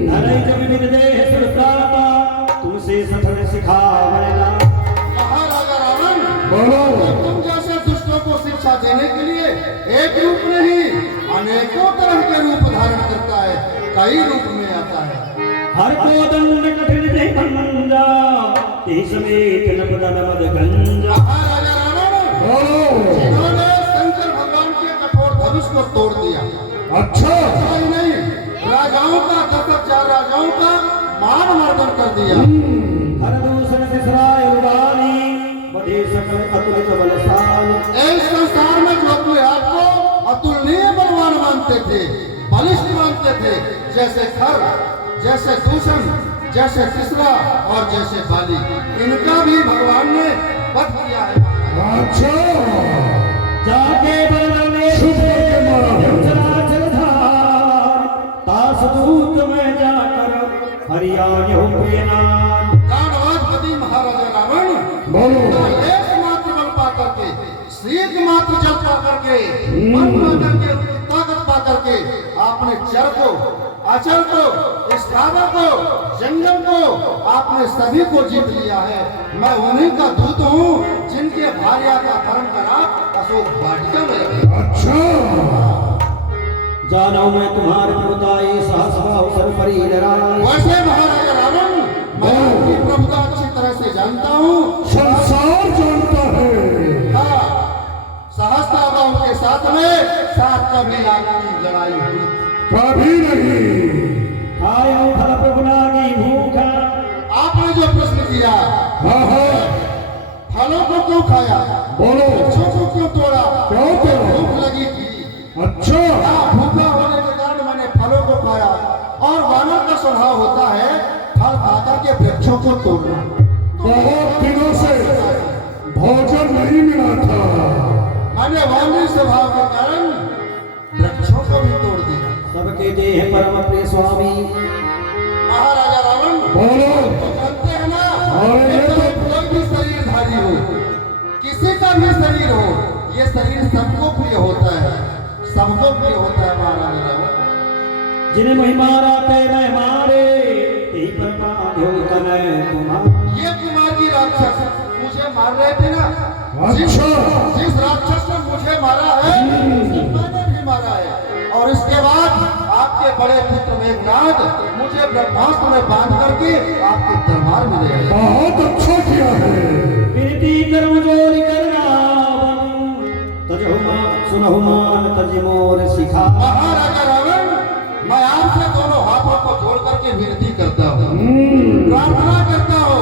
धरई जमिन देह सुरताता तुमसे सफल सिखावला। महाराजा रावण बोलो। तुम जैसे दुष्टों को शिक्षा देने के लिए एक रूप नहीं अनेकों तरह के रूप धारण करता है, कई रूप में आता है। हर को दंड कठिन दे मंजा ते समेत नपदन मद गंजा। महाराजा रावण बोलो। जिन्होंने शंकर भगवान के कठोर धनुष को तोड़ दिया, अच्छा, ही नहीं राजाओं का 10,000 राजाओं का मान मर्दन कर दिया। हर दूसर सिसराय उड़ानी बधे सकल अतुलित बलशाली। इस संसार में जो अपने आप को अतुलनीय बलवान मानते थे, बलिष्ठ मानते थे, जैसे खर, जैसे दूषण, जैसे तीसरा और जैसे बाली, इनका भी भगवान ने वध किया है। अच्छा, जाके बलने शुभ करके मारा है। चराचर धार तास दूत में जाकर हरियाणा हो प्रियनाम। गांडवाधिपति महाराजा रावण बोलो। एक मात्र बल पा करके, शीत मात्र जल पा करके, मन मात्र के ताकत पा करके आपने चर को, अचल को, स्थावर को, जंगम को, आपने सभी को जीत लिया है। मैं उन्हीं का दूत हूँ जिनके भार्या का हरण करा अशोक वाटिका में रखे। अच्छा, जानो मैं तुम्हारे प्रभुताई साहस भाव सर परी लड़ाई। वैसे महाराजा रावण मैं आपकी प्रभुता अच्छी तरह से जानता हूँ। संसार जानता है। हाँ, सहस्त्राबाहु के साथ में 7 कभी आपकी लड़ाई हुई। कभी नहीं। आयो फल प्रभु लागी भूखा। आपने जो प्रश्न किया, हाँ हाँ, फलों को क्यों खाया, बोलो। वृक्षों को क्यों तोड़ा, क्यों तोड़ा? भूख लगी थी। अच्छा, हाँ, भूखा होने के कारण मैंने फलों को खाया। और वानर का स्वभाव होता है फल खाता के वृक्षों को तोड़ना। बहुत दिनों से भोजन नहीं मिला था, मैंने वानरी स्वभाव के कारण वृक्षों को भी तोड़ दिया। सबके देह परम प्रिय स्वामी। महाराजा रावण बोलो। तो जानते हैं ना, अरे ये ये तो तो- कोई भी शरीरधारी हो, किसी का भी शरीर हो, ये शरीर सबको प्रिय होता है, सबको प्रिय होता है। महाराजा रावण जिन्हें मोहि मारा ते मैं मारे ते पर बांधो तनय तुम्हारे। ये कुमार की राक्षस मुझे मार रहे थे ना, जिस अच्छा। राक्षस ने मुझे मारा है उसे मैंने भी मारा है। और बड़े पुत्र मेघनाद मुझे ब्रह्मास्त्र में बांध करके आपके दरबार में ले आए। बहुत अच्छा किया है। विनती कर्म जोरी कर रावण तजहु मान सुनहु मान तजि मोर सिखा। महाराजा रावण, मैं आपसे दोनों हाथों को जोड़ करके विनती करता हूँ, प्रार्थना करता हूँ,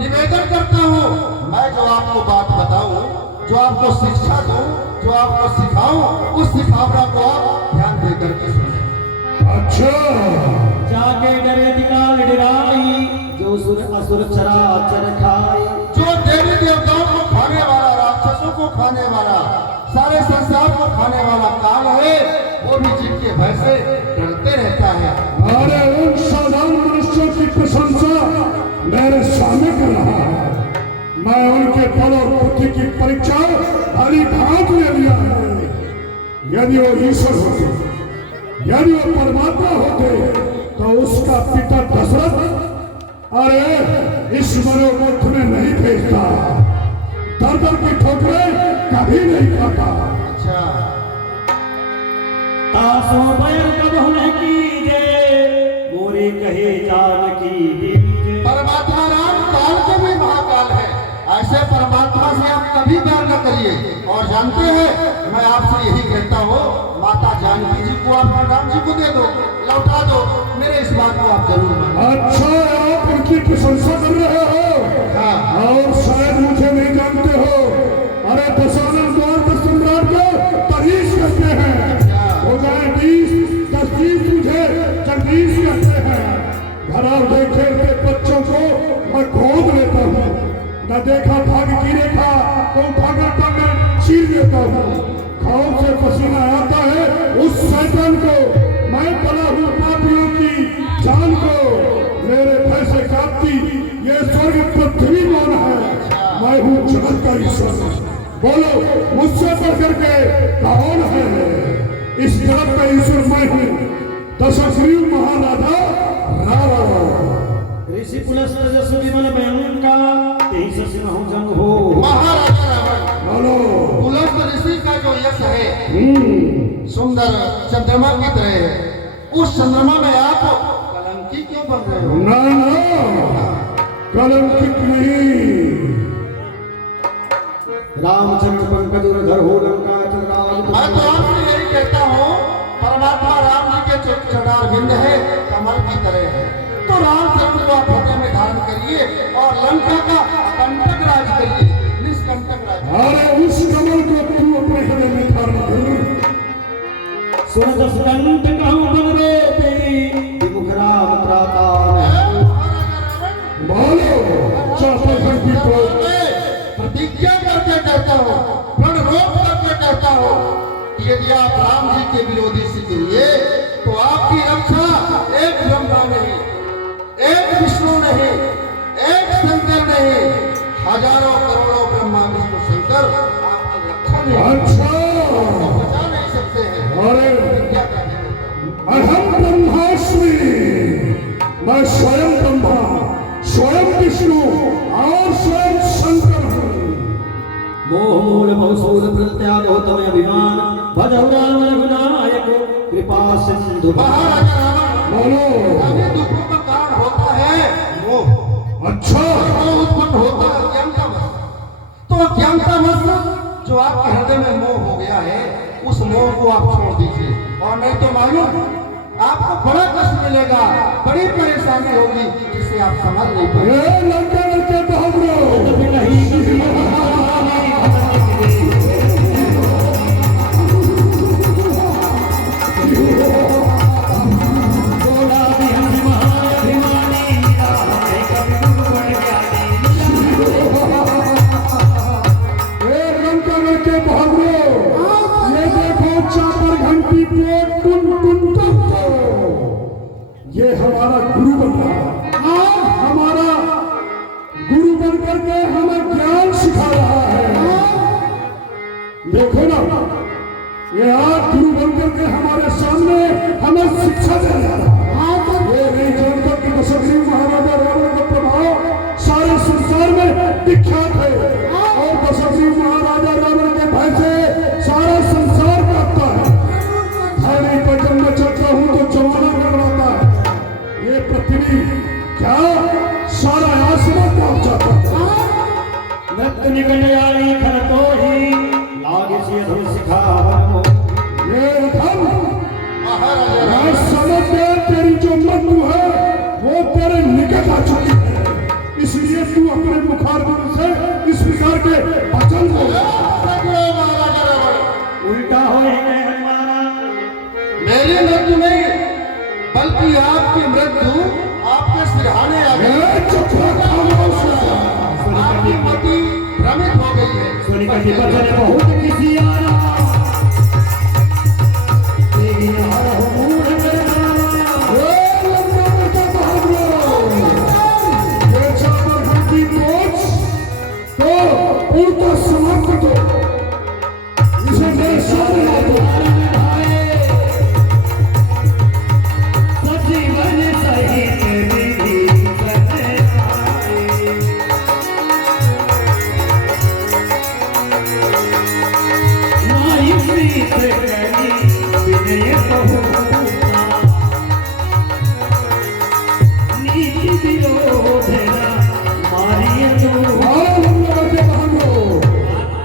निवेदन करता हूँ, मैं जो आपको बात बताऊं, जो आपको शिक्षा दूं, जो आपको सिखाऊं, उस सिखावना को आप ध्यान दे करके सुने। अच्छा, जाके डरे दिकाल डराई जो सुर असुर चराचर खाई। जो देवी देवताओं को खाने वाला, राक्षसों को खाने वाला, सारे संसार को खाने वाला काल है, वो भी जिनके भय से डरते रहता है। अरे उन साधारण मनुष्यों की प्रशंसा मेरे सामने कर रहा है। मैं उनके बल और बुद्धि की परीक्षा भली भांति ले लिया है। यदि वो ईश्वर होते, यदि वो परमात्मा होते, तो उसका पिता दशरथ अरे इस मनोमुग्ध में नहीं भेजता, दर दर की ठोकरें कभी नहीं खाता। अच्छा, तासो बैर कब न कीजे मोरे कहे जानकी दीजे। परमात्मा राम काल के भी महाकाल है, ऐसे परमात्मा से आप कभी प्यार न करिए। और जानते हैं, मैं आपसे यही कहता हूँ, माता जानकी जी को आप राम जी को दे दो, लौटा दो, मेरे इस बात को आप जरूर मानिए। अच्छा, आप उनकी प्रशंसा कर रहे हो। हाँ। और शायद मुझे नहीं जानते हो। अरे दशानन द्वार के सम्राट को तरीस कहते हैं। हो जाए 20, 10 मुझे जगदीश कहते हैं। घर देखे बच्चों को मैं गोद लेता हूँ, न देखा भाग की रेखा तो भागता में चीर देता हूँ। खाओ से पसीना आता है उस शैतान को, मैं बना हूँ पापियों की जान को। मेरे भय से कांपती ये स्वर्ग पृथ्वी कौन है? मैं हूँ जगत का ईश्वर। बोलो मुझसे बढ़ करके कौन है? इस जगत का ईश्वर मैं हूँ, दशग्रीव महाराजा रावण। ऋषि पुलस्त जसु विमल बैंका तेहि ससि महु जंग हो। महाराजा रावण, बोलो पुलस्त ऋषि का जो यश है सुंदर चंद्रमा की तरह है, उस चंद्रमा में आप कलंकी क्यों बन रहे हो? ना कलंकित नहीं। रामचंद्र पंकज उधर हो लंका मैं तो आपसे यही कहता हूँ, परमात्मा राम जी के जो चरणार बिंद है कमल की तरह है, तो रामचंद्र को आप हृदय में धारण करिए और लंका का अकंटक राज करिए, निष्कंटक राज। अरे उस कमल को तू अपने हृदय में धारण कर। सुन दस कंठ कहूँ बंदे तेरी विमुख राम त्राता। बोलो चौथे घंटी को प्रतिज्ञा करके कहता हूँ, प्रण रोक करके कहता हूँ, यदि आप राम जी के विरोधी सिद्ध हुए तो आपकी रक्षा एक ब्रह्मा नहीं, एक विष्णु नहीं, एक शंकर नहीं, हजारों करोड़ों ब्रह्मा विष्णु शंकर आपकी रक्षा नहीं, अच्छा। बचा नहीं सकते हैं। अरे प्रतिज्ञा करके कहता हूँ। अहम ब्रह्मास्मि, मैं स्वयं ब्रह्मा, स्वयं विष्णु और स्वयं शंकर हूँ। मोह मूल बहुसूल प्रत्याग हो तमें अभिमान भजहु राम रघुनायक कृपा सिंधु। महाराजा रावण, बोलो सभी दुखों का कारण होता है मोह। अच्छा, मोह उत्पन्न होता है अज्ञानतावश। तो अज्ञानतावश जो आपके हृदय में मोह हो गया है, उस मोह को आप छोड़ दीजिए, और नहीं तो मालूम आपको बड़ा कष्ट मिलेगा, बड़ी परेशानी होगी जिससे आप समझ नहीं पाएंगे। ये लड़के लड़के बहादुर ये देखो चापर घंटी पे टुन टुन टुन। ये हमारा गुरु बन रहा है, हमारा गुरु बन करके हमें ज्ञान सिखा रहा है। देखो ना, ये आज गुरु बन करके हमारे सामने हमें शिक्षा दे रहा है। ये नहीं जानता कि दशग्रीव महाराजा रावण का प्रभाव सारे संसार में विख्यात है, और दशग्रीव महाराजा रावण के भय से सारा संसार कांपता है। धरती पर जब मैं चलता हूँ तो जमाना मृत्यु नहीं, बल्कि आपकी मृत्यु आपके सिरहाने आ गई। आपकी मति भ्रमित हो गई है। सोनिका जी बचन बहुत किसी आया, तेरी हार हो मूढ़ करना। ये चादर घंटी पोछ तो उल्टा समाप्त दो, इसे मेरे सामने ला दो। सजीवन सहित विधि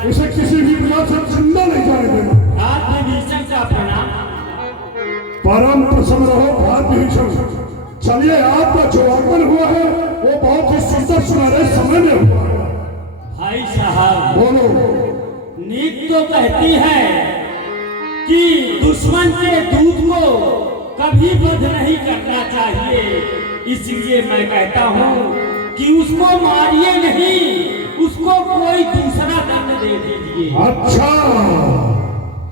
इसे किसी भी प्रकार से जिंदा नहीं जाने देना। परम प्रसन्न रहो भ्रातृभीषण। चलिए, आपका जो आगमन हुआ है वो बहुत ही सुंदर सुनहरे समय में हुआ है। भाई साहब, बोलो। नीति तो कहती है कि दुश्मन के दूध को कभी बंद नहीं करना चाहिए, इसलिए मैं कहता हूँ कि उसको मारिए नहीं, उसको कोई दूसरा दंड दे दीजिए। अच्छा,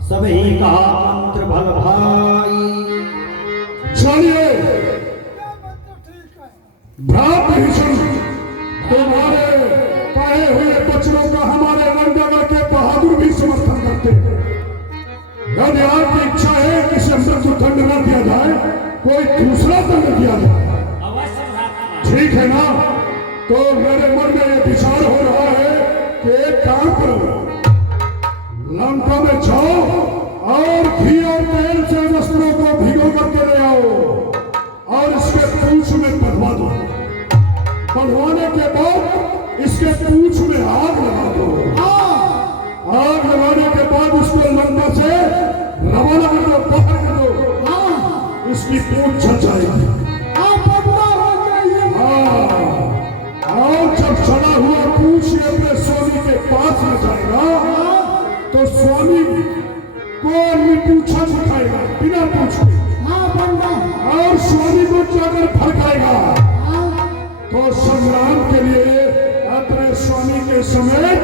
सभी का मंत्र भल भाई। चलिए भ्रातृभीषण, तुम्हारे कहे हुए वचनों का हमारे रंगनगर के बहादुर भी समर्थन करते हैं। यदि आपकी इच्छा है कि इसे मृत्यु दंड न दिया जाए, कोई दूसरा दंड दिया जाए, ठीक है ना? तो मेरे मन में यह विचार हो रहा है कि एक काम करो, लंका में जाओ और घी और तेल से वस्त्रों को भिगो करके ले आओ और इसके पूंछ में बंधवा दो। बंधवाने के बाद इसके पूंछ में आग लगा दो। आग लगाने के बाद इसको लंका से रवाना कर दो, बाहर कर दो। इसकी पूंछ जल जाएगी। और जब चढ़ा हुआ पूंछ अपने स्वामी के पास में जाएगा तो स्वामी को पूछा दिखाएगा बिना पूछ के, और स्वामी को जाकर भड़काएगा। तो संग्राम के लिए अपने स्वामी के समेत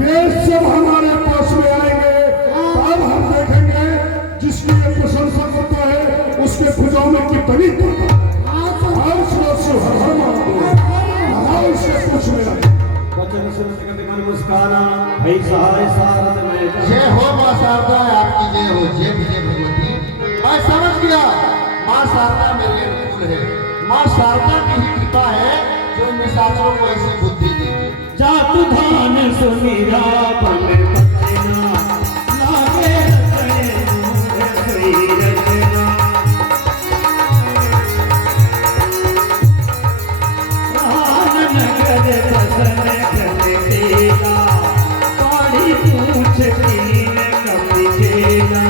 ये सब हमारे पास में आएंगे। तब हम देखेंगे जिसकी ये प्रशंसा करता है उसके भुजाओं में कितनी जय हो माँ शारदा, आपकी जय हो। जय विजय भगवती। मैं समझ गया, माँ शारदा मेरे अनुकूल है। माँ शारदा की ही कृपा है जो निशाचरों को ऐसी बुद्धि दी। जातु धान सुमीरा बन बचना, लागे रचने मूढ़ श्री रचना। रान नगर बसन घन तेला, काली पूछ कीन कपि केला।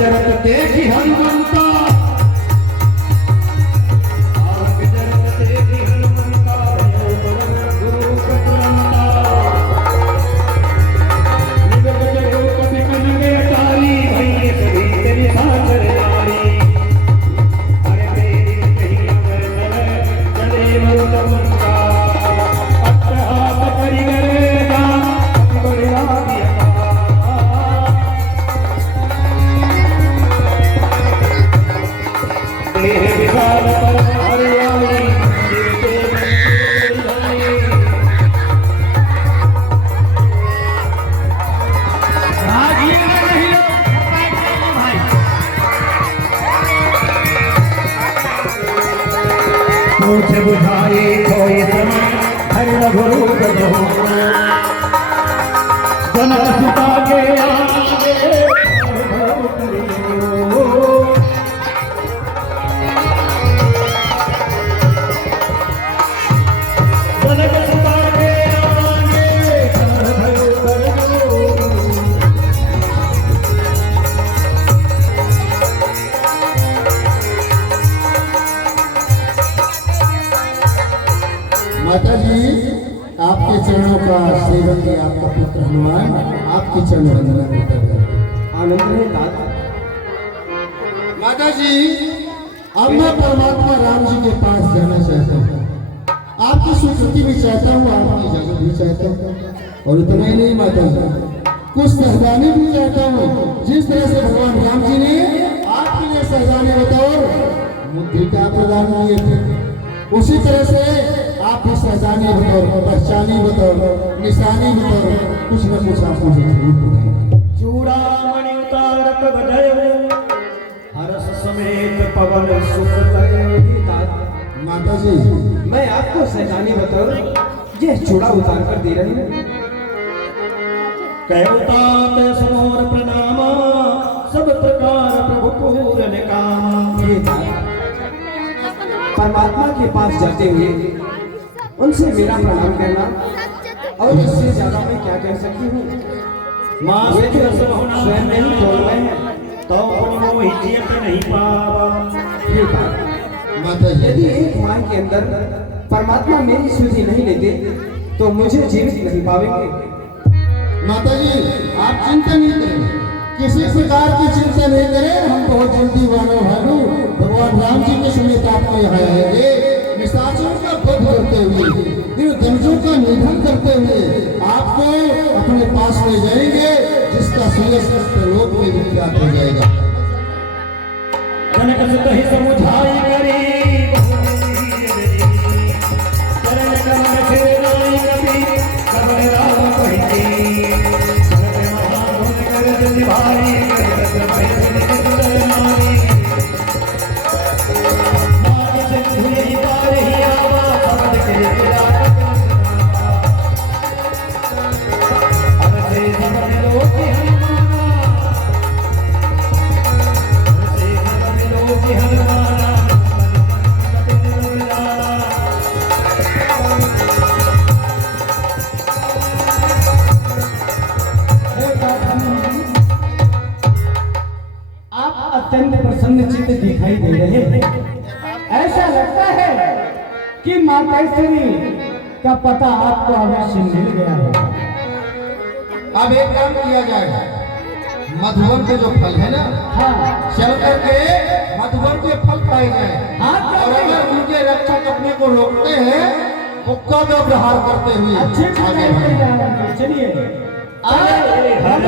चरत देखी हनुमंता, आवक चरत देखी हनुमंता, धूप तुरंता। निगम जगो कभी कनगे तारी, भैये सभी तेरी साचर नारी। अरे मेरी कहीं अगर चले मरुतमंता, अट्टहास करी करेगा बड़िया दिया। विशाल पर हरियाली मुझे बुझाए कोई समय हरि रघुरूप जनक सुता के आगे कारण आपकी चरण वंदना करता हूं। आनंद रहे तात। माता जी, अब मैं परमात्मा राम जी के पास जाना चाहता हूँ। आपकी स्वीकृति भी चाहता हूँ, आपकी इजाजत भी चाहता हूँ। और इतना ही नहीं माता जी, कुछ सहजानी भी चाहता हूँ। जिस तरह से भगवान राम जी ने आपके लिए सहजानी बतौर मुद्रिका प्रदान किए थे, उसी तरह से आप भी सहजानी बतौर, पहचानी बतौर, निशानी बतौर कुछ न कुछ आप मुझे जरूर बताएं। चूड़ामणि उतारत बजयो हरस समेत पवन सुख लगे। माता जी, मैं आपको सैतानी बताऊं यह चूड़ा उतार कर दे रही हूँ। कहतात समोर प्रणाम सब प्रकार प्रभु पूरन काम। हे तात, परमात्मा के पास जाते हुए उनसे मेरा प्रणाम करना और इससे ज्यादा मैं क्या कह सकती हूँ। माँ वे तो स्वयं स्वयं नहीं बोल रहे हैं। तो मोह जियत नहीं पावा। हे तात, माता जी, यदि एक माह के अंदर परमात्मा मेरी सुधि नहीं लेते तो मुझे जीवित नहीं पावेंगे। माता जी, आप चिंता नहीं करें, किसी प्रकार की चिंता नहीं करें। हम बहुत जल्दी मानव भानु भगवान राम जी के समेत आपको यहाँ आएंगे। निशाचरों का वध करते हुए, निर्दोषों का निधन करते हुए आपको अपने पास ले जाएंगे, जिसका सूर्य लोक में विख्यात हो जाएगा। जनक सुत ही समुझाई करी चरण कमल फेराई कभी कबल राम कही भरत महागुण कर निभाई करत भय चरणारी मार्ग से धुई पार ही आवा पवन के हरसे समझ लो कि आप अत्यंत प्रसन्नचित्त दिखाई दे रहे हैं। ऐसा लगता है कि मातेश्वरी का पता आपको अवश्य मिल गया है। अब एक काम किया जाए, मधुवन के जो फल है ना, हाँ, चल करके मधुवन के फल पाए जाए। हाँ, और अगर उनके रक्षक अपने को रोकते हैं, मुक्का में प्रहार करते हुए अच्छे से आगे नहीं बढ़े। जा रहे हैं। चलिए हर